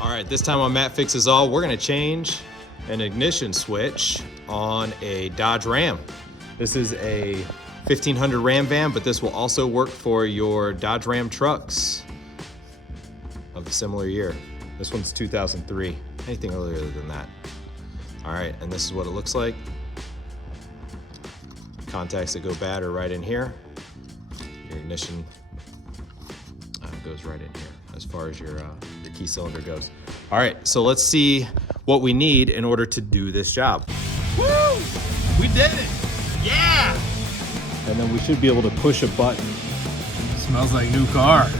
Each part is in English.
All right, this time on Matt Fixes All, we're gonna change an ignition switch on a Dodge Ram. This is a 1500 Ram van, but this will also work for your Dodge Ram trucks of a similar year. This one's 2003, anything earlier than that. All right, and this is what it looks like. Contacts that go bad are right in here. Your ignition goes right in here as far as your key cylinder goes. All right, so let's see what we need in order to do this job. Woo! We did it! Yeah! And then we should be able to push a button. Smells like new car.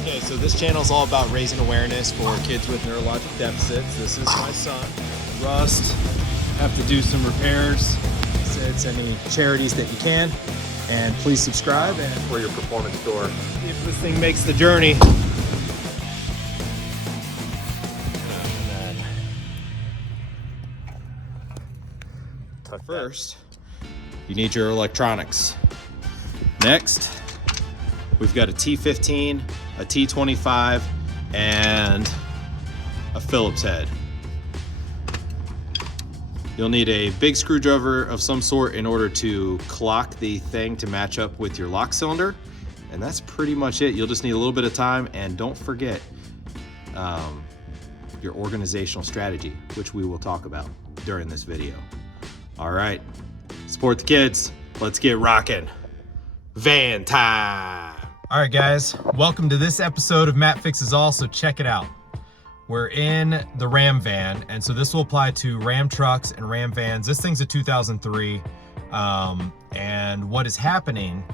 Okay, so this channel is all about raising awareness for kids with neurologic deficits. This is my son, Rust. Have to do some repairs. It's any charities that you can. And please subscribe and for your performance store. See if this thing makes the journey. First, you need your electronics. Next, we've got a T15, a T25, and a Phillips head. You'll need a big screwdriver of some sort in order to clock the thing to match up with your lock cylinder. And that's pretty much it. You'll just need a little bit of time, and don't forget your organizational strategy, which we will talk about during this video. All right, support the kids. Let's get rocking. Van time. All right, guys, welcome to this episode of Matt Fixes All, so check it out. We're in the Ram van, and so this will apply to Ram trucks and Ram vans. This thing's a 2003, and what is happening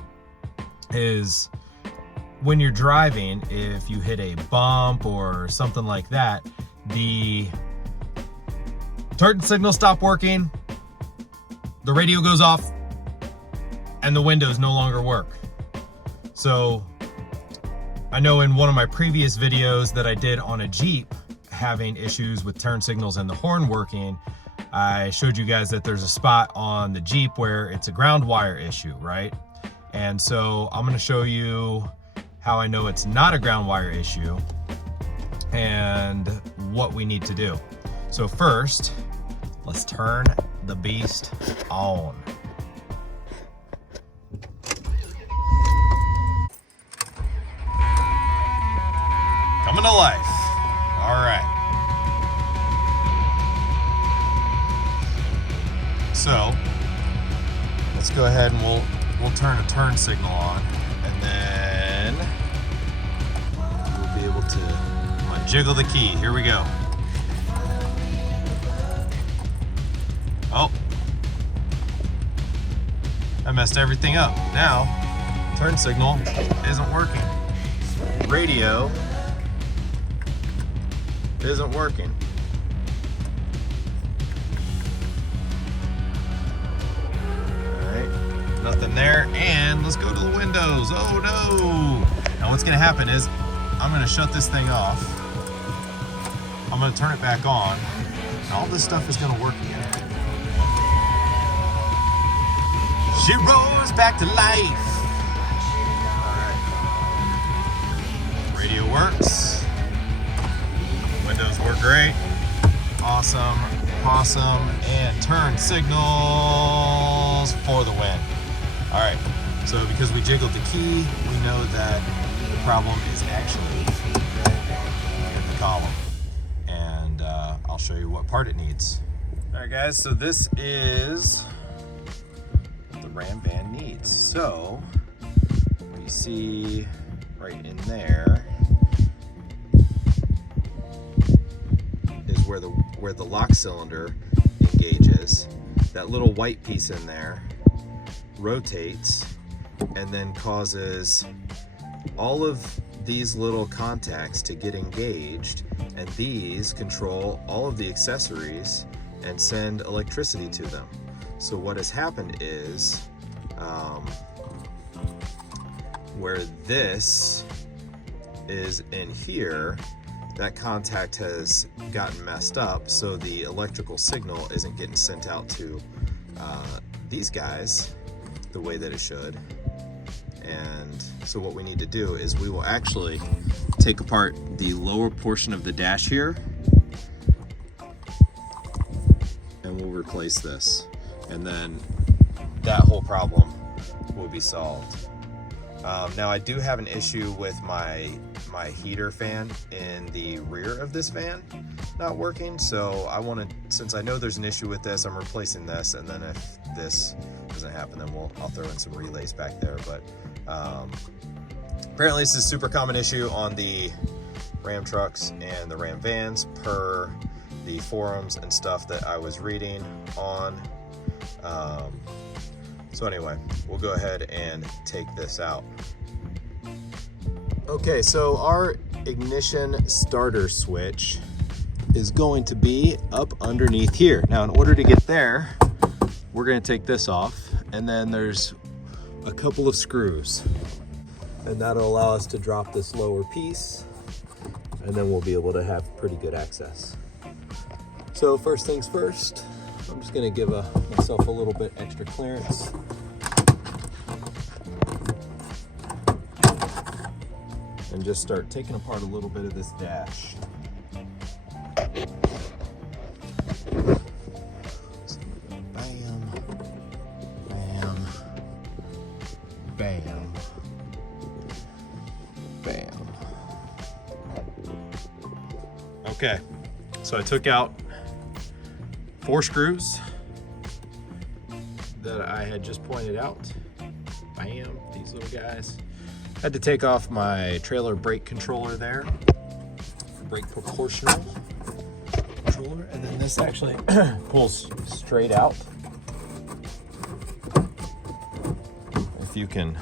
is when you're driving, if you hit a bump or something like that, the turn signals stop working, the radio goes off, and the windows no longer work. So I know in one of my previous videos that I did on a Jeep having issues with turn signals and the horn working, I showed you guys that there's a spot on the Jeep where it's a ground wire issue, right? And so I'm gonna show you how I know it's not a ground wire issue and what we need to do. So first, let's turn the beast on. Coming to life. All right. So let's go ahead and we'll turn a turn signal on, and then we'll be able to jiggle the key. Here we go. Oh, I messed everything up. Now, turn signal isn't working. Radio isn't working. All right, nothing there. And let's go to the windows. Oh no. Now what's gonna happen is I'm gonna shut this thing off. I'm gonna turn it back on. And all this stuff is gonna work again. She roars back to life. All right. Radio works. Windows work great. Awesome, awesome. And turn signals for the win. All right, so because we jiggled the key, we know that the problem is actually in the column. And I'll show you what part it needs. All right, guys, so this is the Ram van needs. So what you see right in there is where the lock cylinder engages. That little white piece in there rotates and then causes all of these little contacts to get engaged, and these control all of the accessories and send electricity to them. So what has happened is where this is in here, that contact has gotten messed up, so the electrical signal isn't getting sent out to these guys the way that it should. And so what we need to do is we will actually take apart the lower portion of the dash here, and we'll replace this. And then that whole problem will be solved. Now I do have an issue with my heater fan in the rear of this van not working, so I want to, since I know there's an issue with this, I'm replacing this, and then if this doesn't happen, then I'll throw in some relays back there. But apparently this is a super common issue on the Ram trucks and the Ram vans per the forums and stuff that I was reading on. So anyway, we'll go ahead and take this out. Okay, so our ignition starter switch is going to be up underneath here. Now, in order to get there, we're going to take this off, and then there's a couple of screws, and that'll allow us to drop this lower piece, and then we'll be able to have pretty good access. So first things first, I'm just going to give myself a little bit extra clearance. And just start taking apart a little bit of this dash. So bam, bam, bam, bam. Okay, so I took out 4 screws that I had just pointed out. Bam, these little guys. Had to take off my trailer brake controller there, brake proportional controller, and then this actually pulls straight out. If you can,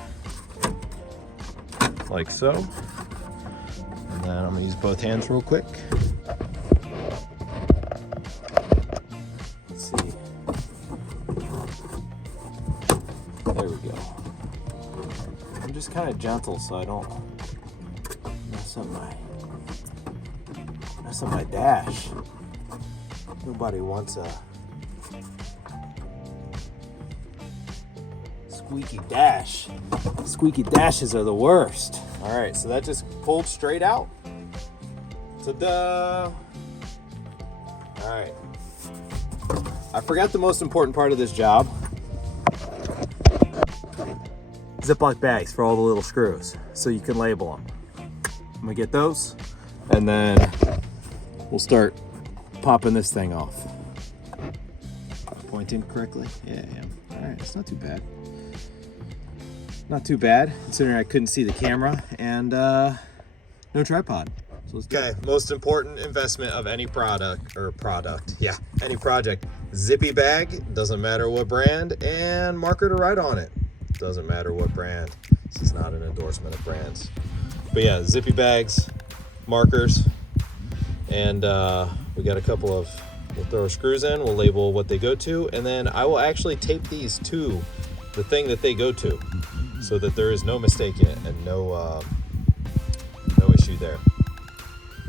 like so. And then I'm gonna use both hands real quick. Let's see. There we go. I'm just kind of gentle so I don't mess up my dash. Nobody wants a squeaky dash. Squeaky dashes are the worst. All right, so that just pulled straight out. Ta-da! All right. I forgot the most important part of this job. Ziploc bags for all the little screws so you can label them. I'm gonna get those, and then we'll start popping this thing off. Pointing correctly? Yeah, I am. All right, it's not too bad. Not too bad, considering I couldn't see the camera and no tripod. So let's do it. Most important investment of any any project. Zippy bag, doesn't matter what brand, and marker to write on it. Doesn't matter what brand. This is not an endorsement of brands. But yeah, zippy bags, markers, and we got a couple of, we'll throw our screws in, we'll label what they go to, and then I will actually tape these to the thing that they go to so that there is no mistake in it and no issue there.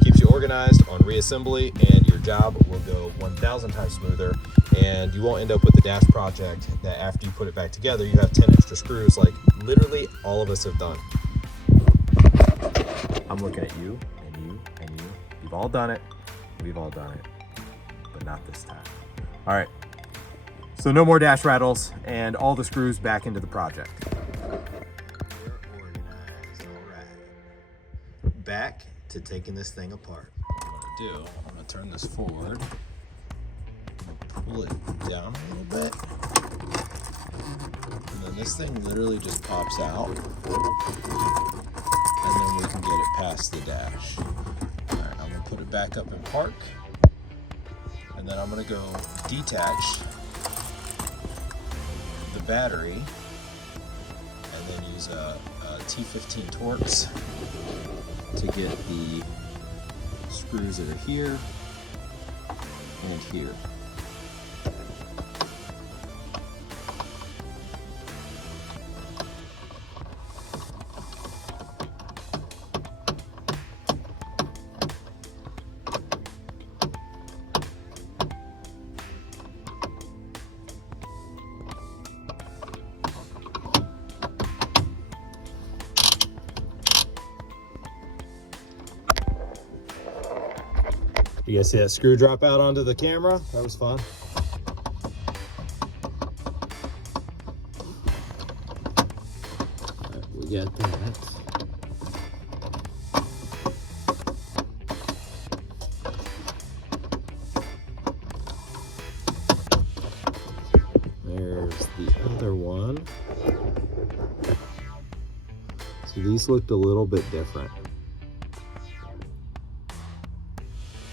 Keeps you organized on reassembly, and your job will go 1,000 times smoother, and you won't end up with a dash project that after you put it back together, you have 10 extra screws like literally all of us have done. I'm looking at you and you and you. You've all done it. We've all done it, but not this time. All right, so no more dash rattles and all the screws back into the project. We're organized, all right. Back to taking this thing apart. What I'm gonna do, I'm gonna turn this forward. Pull it down a little bit, and then this thing literally just pops out, and then we can get it past the dash. All right, I'm gonna put it back up in park, and then I'm gonna go detach the battery, and then use a T15 Torx to get the screws that are here and here. You guys see that screw drop out onto the camera? That was fun. All right, we got that. There's the other one. So these looked a little bit different.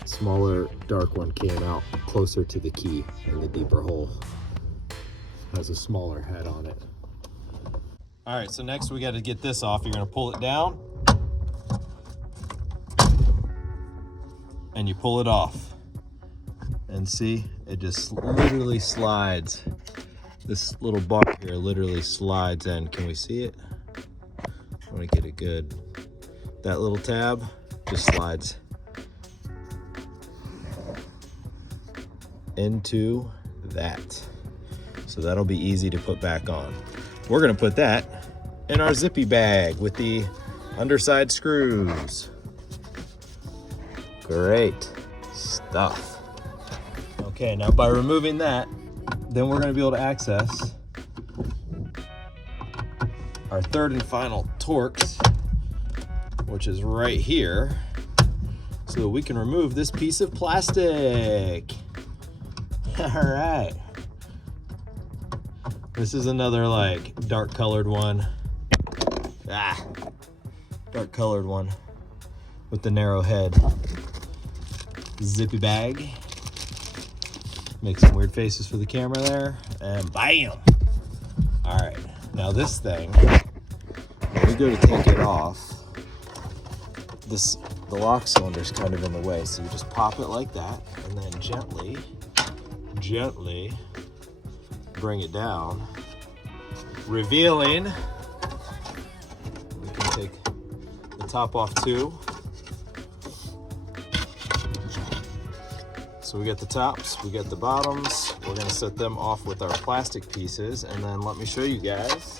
Smaller, dark one came out closer to the key in the deeper hole. Has a smaller head on it. All right, so next we got to get this off. You're gonna pull it down and you pull it off. And see, it just literally slides. This little bar here literally slides in. Can we see it? I want to get it good. That little tab just slides into that. So that'll be easy to put back on. We're gonna put that in our zippy bag with the underside screws. Great stuff. Okay, now by removing that, then we're gonna be able to access our third and final Torx, which is right here, so that we can remove this piece of plastic. All right. This is another like dark colored one. Dark colored one with the narrow head. Zippy bag. Make some weird faces for the camera there, and bam! All right, now this thing, when we go to take it off, the lock cylinder's kind of in the way, so you just pop it like that, and then gently bring it down, revealing. We can take the top off too. So we got the tops, we got the bottoms. We're gonna set them off with our plastic pieces, and then let me show you guys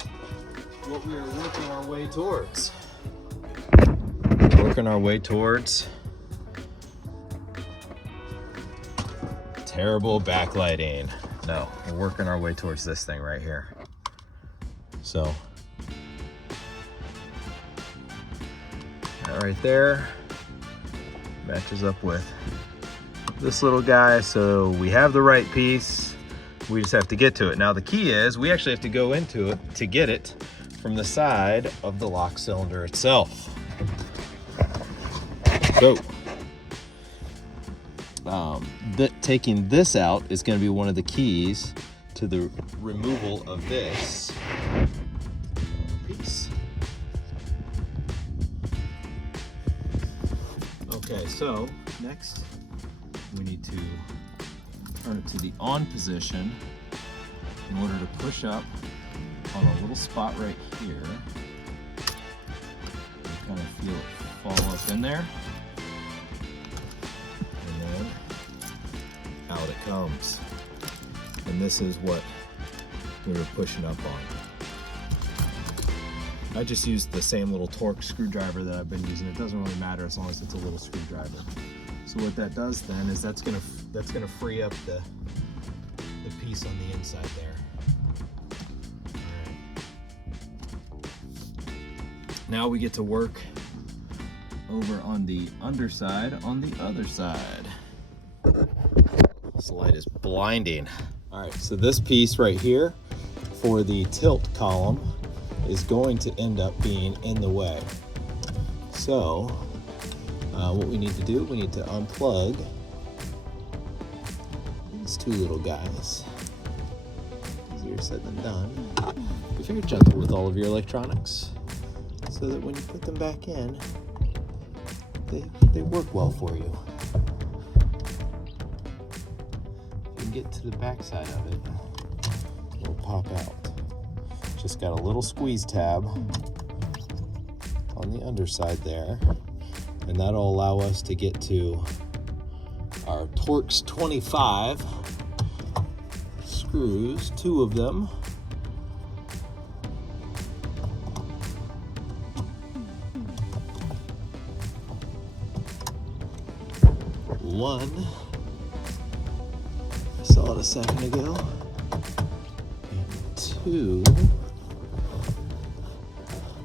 what we are working our way towards. Working our way towards terrible backlighting. No, we're working our way towards this thing right here. So that right there matches up with this little guy, so we have the right piece. We just have to get to it. Now the key is we actually have to go into it to get it from the side of the lock cylinder itself. So taking this out is going to be one of the keys to the removal of this piece. Okay, so next we need to turn it to the on position in order to push up on a little spot right here. You kind of feel it fall up in there. And then out it comes. And this is what we were pushing up on. I just used the same little Torx screwdriver that I've been using. It doesn't really matter as long as it's a little screwdriver. So what that does then is that's gonna free up the piece on the inside there. All right. Now we get to work over on the underside on the other side. This light is blinding. All right, so this piece right here for the tilt column is going to end up being in the way. So what we need to do, we need to unplug these two little guys. Easier said than done. Be very gentle with all of your electronics so that when you put them back in, they work well for you. If you get to the back side of it, it'll pop out. Just got a little squeeze tab on the underside there, and that'll allow us to get to our Torx 25 screws, 2 of them. one. I saw it a second ago. And two.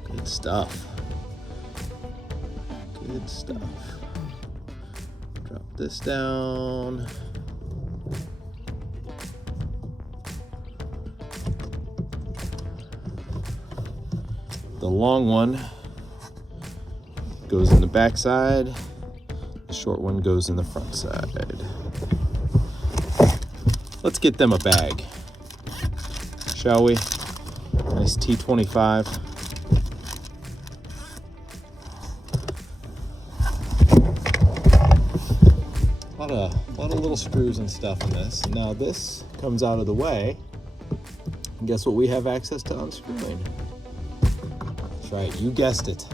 Good stuff. Good stuff. Drop this down. The long one goes in the back side. The short one goes in the front side. Let's get them a bag, shall we? Nice T25. A lot of little screws and stuff in this. Now this comes out of the way. And guess what we have access to unscrewing? That's right, you guessed it.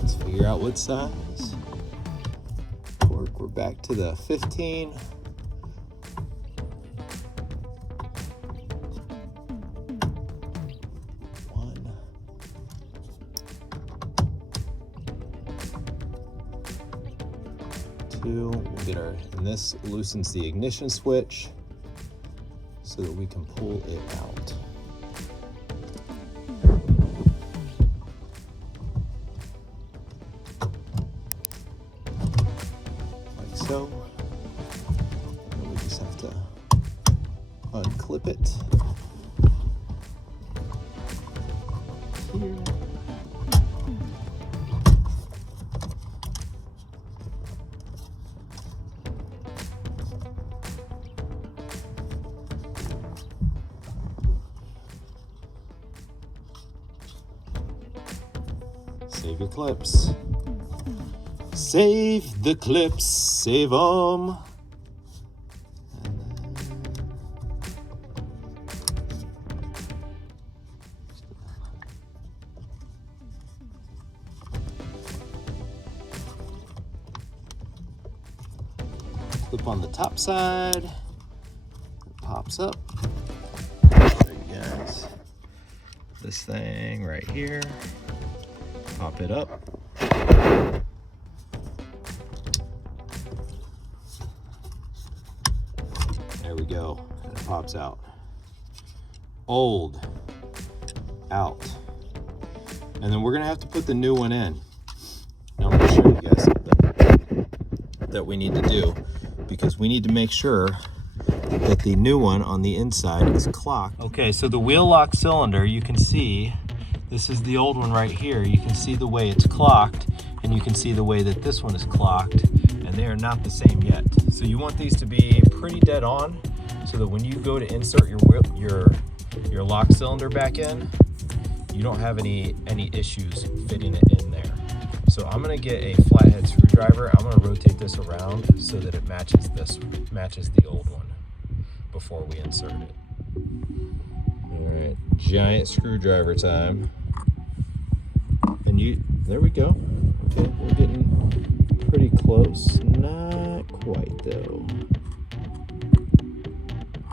Let's figure out what size. We're back to the 15. We'll get our, and this loosens the ignition switch so that we can pull it out. Like so. And we just have to unclip it here. Save your clips. Save the clips. Save them. Clip on the top side. It pops up. There you guys. This thing right here. Pop it up. There we go. And it pops out. Old. Out. And then we're gonna have to put the new one in. Now I'm gonna show you guys something that we need to do, because we need to make sure that the new one on the inside is clocked. Okay, so the wheel lock cylinder, you can see this is the old one right here. You can see the way it's clocked, and you can see the way that this one is clocked, and they are not the same yet. So you want these to be pretty dead on, so that when you go to insert your lock cylinder back in, you don't have any issues fitting it in there. So I'm gonna get a flathead screwdriver. I'm gonna rotate this around so that it matches the old one before we insert it. All right, giant screwdriver time. And there we go. Okay, we're getting pretty close. Not quite though.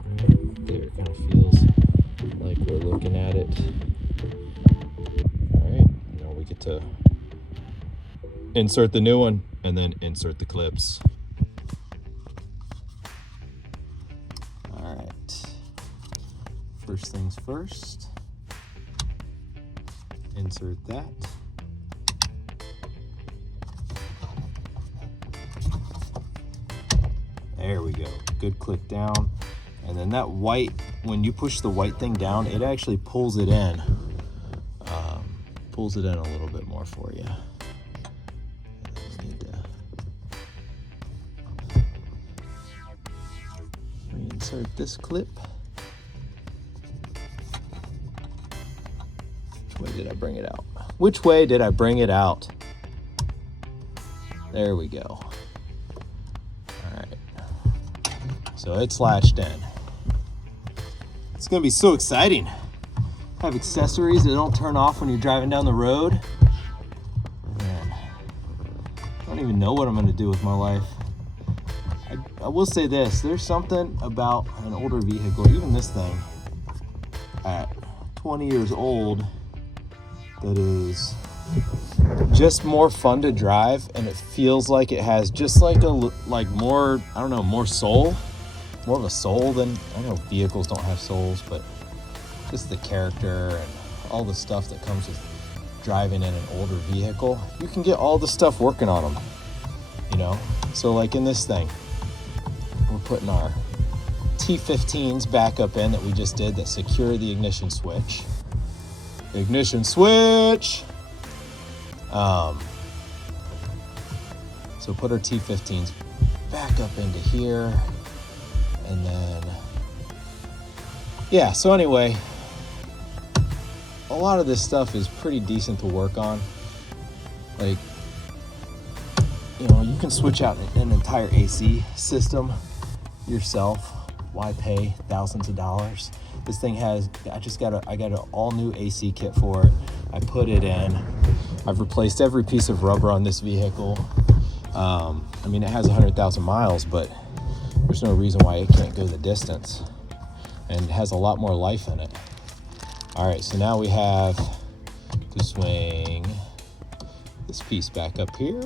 Right there, it kind of feels like we're looking at it. All right, now we get to insert the new one and then insert the clips. All right, first things first, insert that. There we go, good click down. And then that white, when you push the white thing down, it actually pulls it in. Pulls it in a little bit more for you. Need to reinsert this clip. Which way did I bring it out? Which way did I bring it out? There we go. All right. So it's latched in. It's gonna be so exciting. Have accessories that don't turn off when you're driving down the road. Man, I don't even know what I'm gonna do with my life. I will say this, there's something about an older vehicle, even this thing, at 20 years old, that is just more fun to drive, and it feels like it has just like more, I don't know, more soul, more of a soul than, I know vehicles don't have souls, but just the character and all the stuff that comes with driving in an older vehicle. You can get all the stuff working on them, you know? So like in this thing, we're putting our T15s back up in that we just did that secure the ignition switch. Ignition switch! So put our T15s back up into here, and then, yeah, so anyway, a lot of this stuff is pretty decent to work on. Like, you know, you can switch out an entire AC system yourself. Why pay thousands of dollars? This thing has, I got an all new AC kit for it. I put it in. I've replaced every piece of rubber on this vehicle. I mean, it has 100,000 miles, but there's no reason why it can't go the distance. And it has a lot more life in it. All right, so now we have to swing this piece back up here.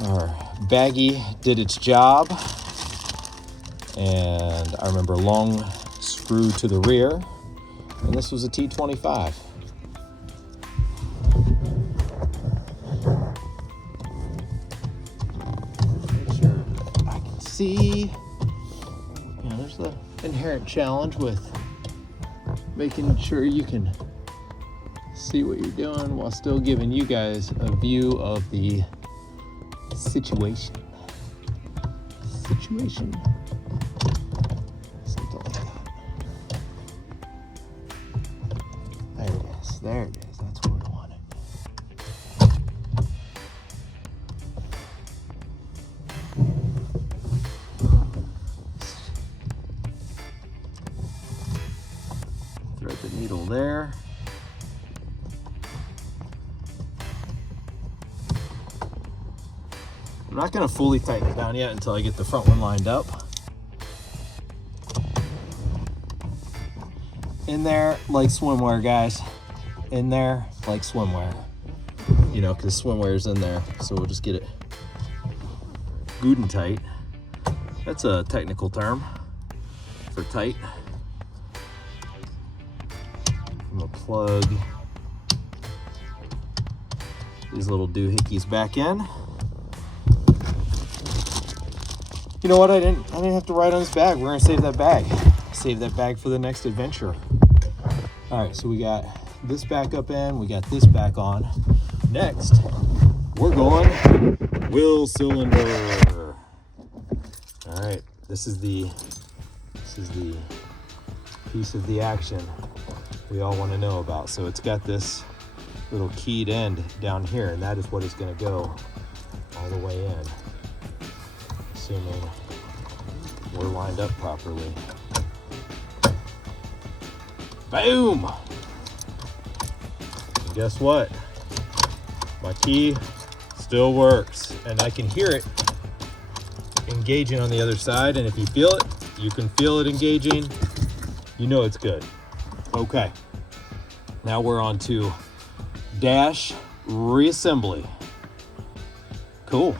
Our baggie did its job. And I remember long screw to the rear. And this was a T25. Make sure I can see. You know, there's the inherent challenge with making sure you can see what you're doing while still giving you guys a view of the situation. Something like that. There it is. There it is. That's where we want it. Thread the needle there. I'm not going to fully tighten it down yet until I get the front one lined up. In there like swimwear, guys. In there like swimwear. You know, because swimwear's in there. So we'll just get it good and tight. That's a technical term for tight. I'm going to plug these little doohickeys back in. You know what? I didn't have to write on this bag. We're gonna save that bag. Save that bag for the next adventure. All right, so we got this back up in, we got this back on. Next, we're going wheel cylinder. All right, this is the piece of the action we all want to know about. So it's got this little keyed end down here, and that is what is gonna go all the way in. Assuming we're lined up properly. Boom! And guess what? My key still works, and I can hear it engaging on the other side, and if you feel it, you can feel it engaging. You know it's good. Okay. Now we're on to dash reassembly. Cool.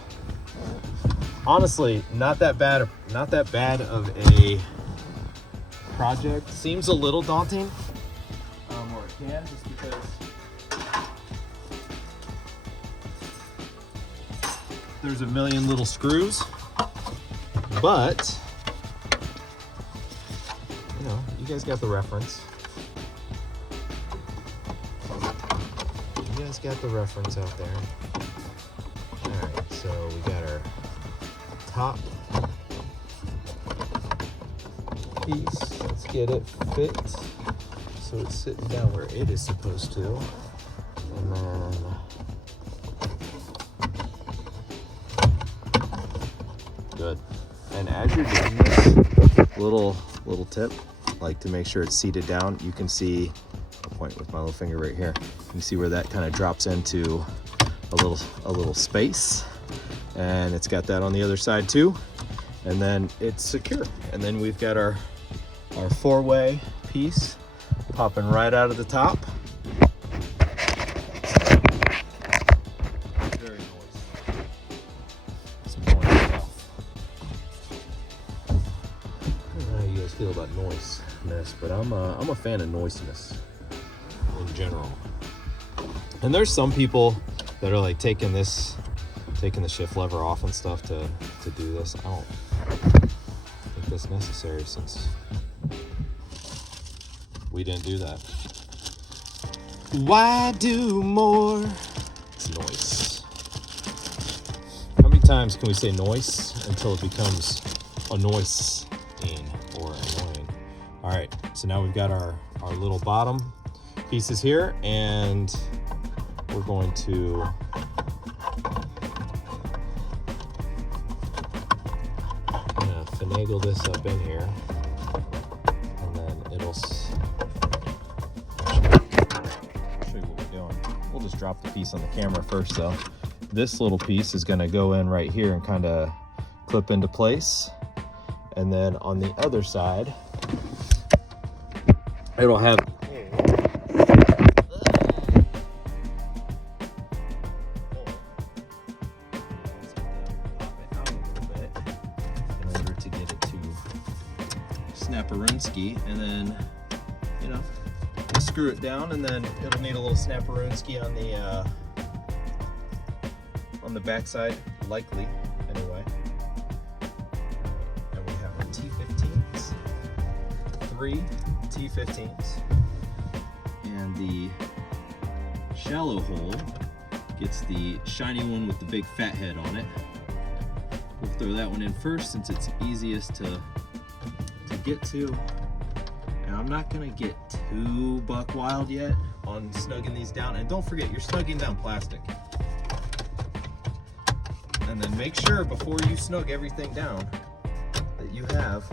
Honestly, not that bad of a project. Seems a little daunting, or it can, just because there's a million little screws. But you know, you guys got the reference. You guys got the reference out there. All right, so we got our top piece. Let's get it fit so it's sitting down where it is supposed to. And then good. And as you're doing this, little tip, like to make sure it's seated down, you can see, I'll point with my little finger right here. You can see where that kind of drops into a little space. And it's got that on the other side too. And then it's secure. And then we've got our four-way piece popping right out of the top. Very nice. Some noise stuff. I don't know how you guys feel about noisiness, but I'm a fan of noisiness in general. And there's some people that are like taking the shift lever off and stuff to do this. I don't think that's necessary since we didn't do that. Why do more? It's noise. How many times can we say noise until it becomes a noise or annoying? All right, so now we've got our little bottom pieces here, and we're going to finagle this up in here, and then it'll show you what we're doing. We'll just drop the piece on the camera first though. This little piece is going to go in right here and kind of clip into place, and then on the other side it'll have snapperooski, and then you screw it down, and then it'll need a little snapperooski on the back side, likely anyway. And we have our T15s, 3 T15s, and the shallow hole gets the shiny one with the big fat head on it. We'll throw that one in first since it's easiest to get to. And I'm not gonna get too buck wild yet on snugging these down. And don't forget, you're snugging down plastic. And then make sure before you snug everything down that you have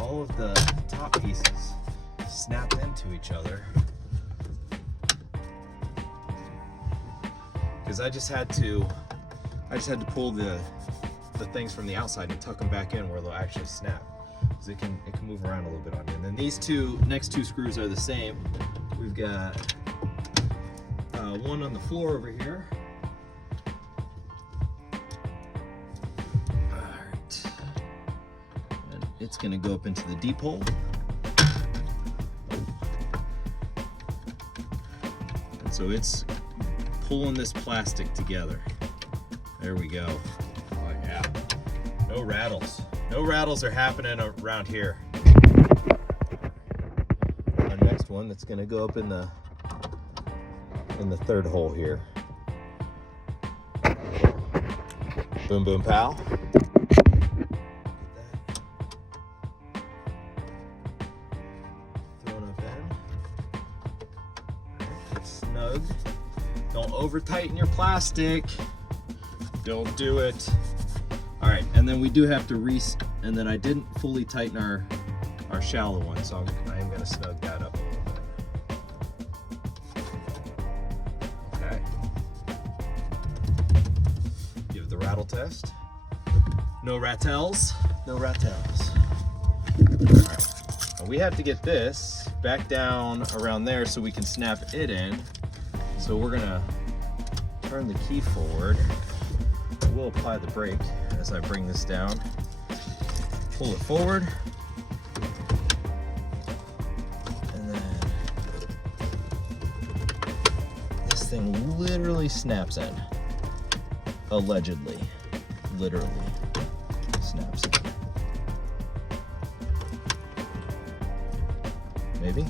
all of the top pieces snap into each other. Because I just had to pull the things from the outside and tuck them back in where they'll actually snap. Because it can move around a little bit on you. And then these next two screws are the same. We've got one on the floor over here. All right. And it's gonna go up into the deep hole. And so it's pulling this plastic together. There we go. Oh yeah. No rattles. No rattles are happening around here. Our next one that's gonna go up in the third hole here. Boom boom pow. Throwing up in. It's snug. Don't over tighten your plastic. Don't do it. All right, and then we do have to and then I didn't fully tighten our shallow one, so I am gonna snug that up a little bit. Okay. Give the rattle test. No rattles, no rattles. All right, and we have to get this back down around there so we can snap it in. So we're gonna turn the key forward. We'll apply the brake as I bring this down. Pull it forward. And then this thing literally snaps in. Allegedly. Literally snaps in. Maybe?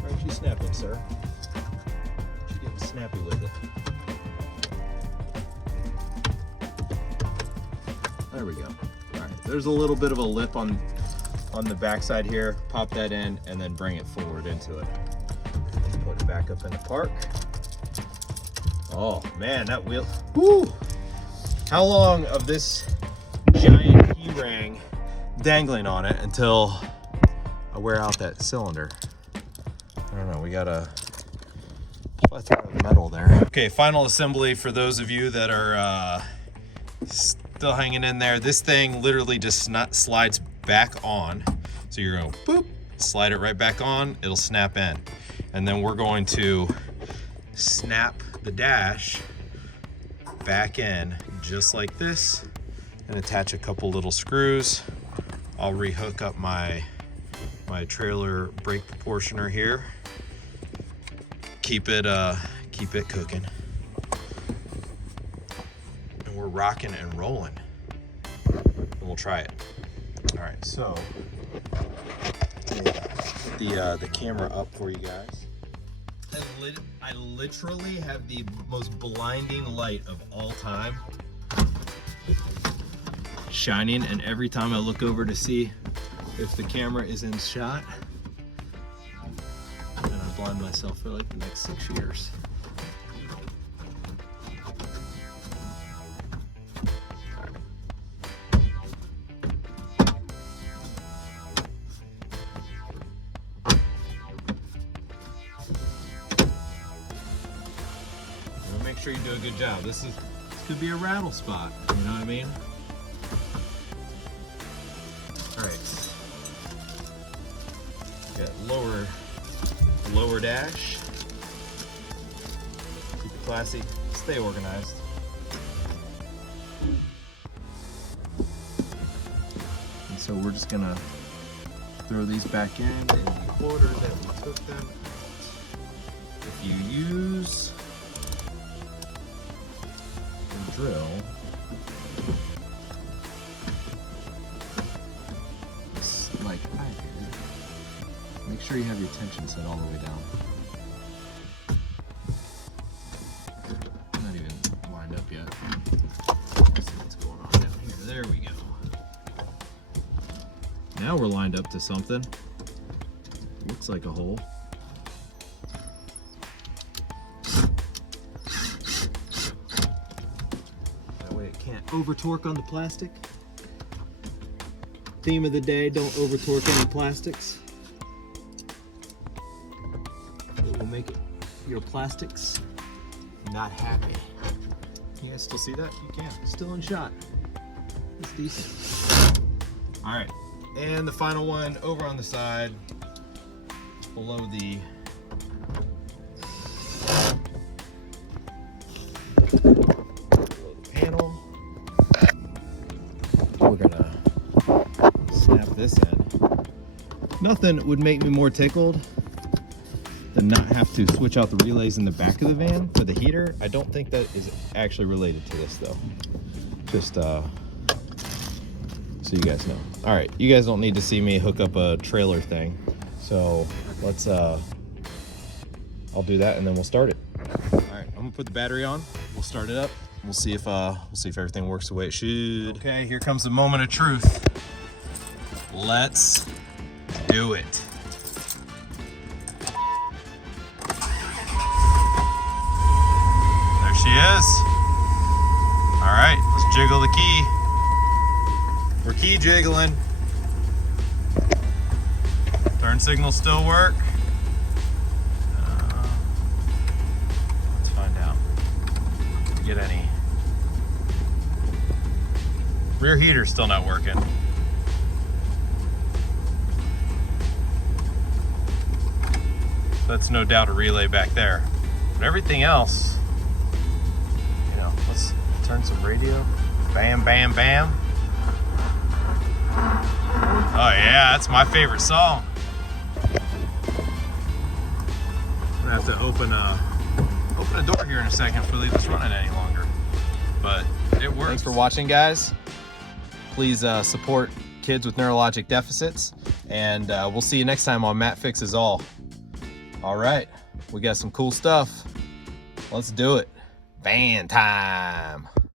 Why aren't you snapping, sir? Snappy with it. There we go. All right, there's a little bit of a lip on the backside here. Pop that in and then bring it forward into it. Put it back up in the park. Oh man, that wheel. Woo! How long of this giant key ring dangling on it until I wear out that cylinder? I don't know. We gotta. Let's throw the metal there. Okay, final assembly for those of you that are still hanging in there. This thing literally just slides back on. So you're going boop, slide it right back on, it'll snap in. And then we're going to snap the dash back in just like this and attach a couple little screws. I'll rehook up my trailer brake proportioner here. Keep it cooking. And we're rocking and rolling. And we'll try it. All right, so the camera up for you guys. I literally have the most blinding light of all time shining, and every time I look over to see if the camera is in shot, and I blind myself for like the next 6 years. Make sure you do a good job. This could be a rattle spot, you know what I mean? All right. Got lower dash. Keep it classy, stay organized. And so we're just gonna throw these back in the order that we took them. If you use drill, just like I did, make sure you have your tension set all the way down. Not even lined up yet. Let's see what's going on down here. There we go. Now we're lined up to something. Looks like a hole. Over torque on the plastic. Theme of the day, don't over torque any plastics. It will make your plastics not happy. You guys still see that? You can. Still in shot. It's decent. All right, and the final one over on the side below the panel. We're gonna snap this in. Nothing would make me more tickled than not have to switch out the relays in the back of the van for the heater. I don't think that is actually related to this though. Just so you guys know. All right, you guys don't need to see me hook up a trailer thing. So let's, I'll do that and then we'll start it. All right, I'm gonna put the battery on. We'll start it up. We'll see if everything works the way it should. Okay, here comes the moment of truth. Let's do it. There she is. All right, let's jiggle the key. We're key jiggling. Turn signals still work. Let's find out. Get any. Rear heater's still not working. That's no doubt a relay back there. But everything else, you know, let's turn some radio. Bam, bam, bam. Oh yeah, that's my favorite song. I'm gonna have to open a door here in a second if we leave this running any longer. But it works. Thanks for watching, guys. Please support kids with neurologic deficits, and we'll see you next time on Matt Fixes All. All right, we got some cool stuff. Let's do it. Van time.